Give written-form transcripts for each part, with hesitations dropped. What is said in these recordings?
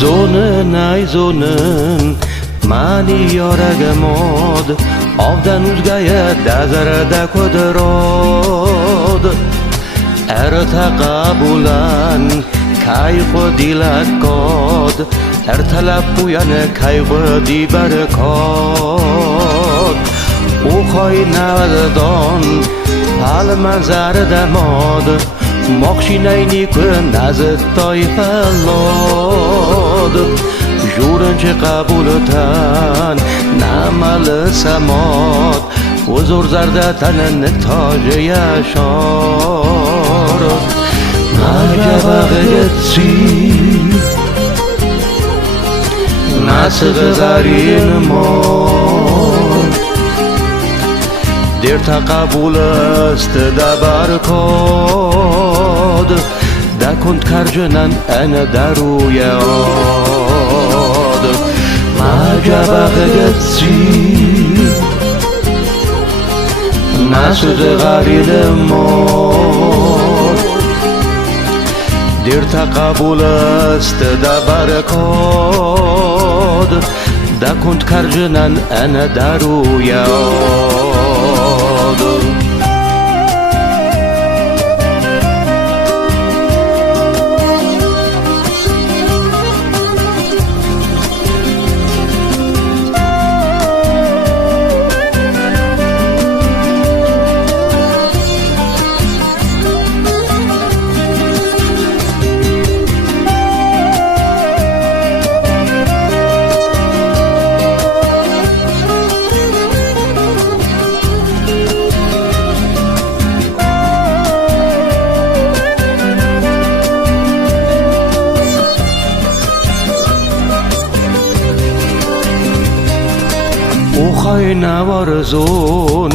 zonen ay zonen mani yoragamod ovdan uzgaya dazarada ko'darod ertaqabulan kayqo dilakod ertalab uyana kayqo dibarakod u khoynadon pal manzarada mod moqshinayni kun nazit toyfalod jurunchi qabulutan namali samod huzur zarda tanini toji yashor najabag'etsi nasg'i zarin mor der taqabul است dabar kod da kunt karjunan ana daruyad majabag'etsi nasg'i zarin mor der taqabul است dabar kod da kunt karjunan ana daruyad nawarzun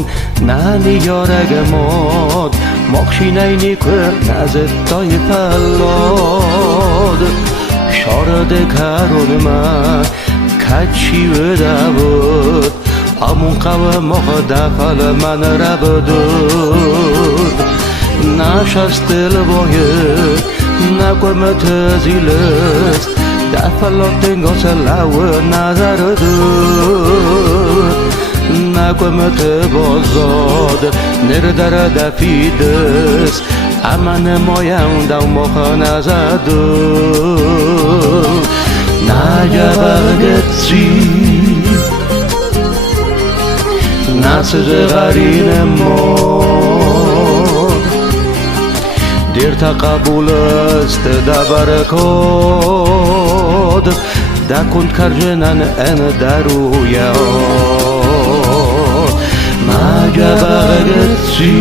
nani yoragamod moqshinayni ko'r nazit toyfalod shorade karunma kachi vedavud amun qava moqda fal man rabudud nashastel boye naqomat zilas dafalot tengosa law nazarud نقمت بازاد نردر دفیدس امن مایم دو مخان ازد نجبرگتسی نسج غرین ماد در تقبول است دبرکاد دکند کرجنن ان درویاد majabag'etsi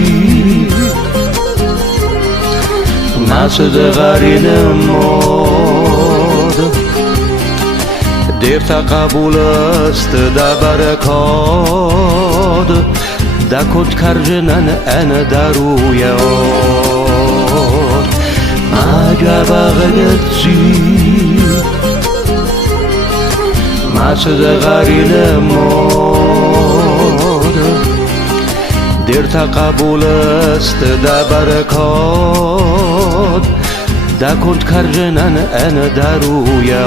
nasd g'arin mod der taqabul است dabarakod da kunt karjunan ana daruyad majabag'etsi nasd g'arin mod در تقبل است دبرکاد دکند کرجنن ان درویاد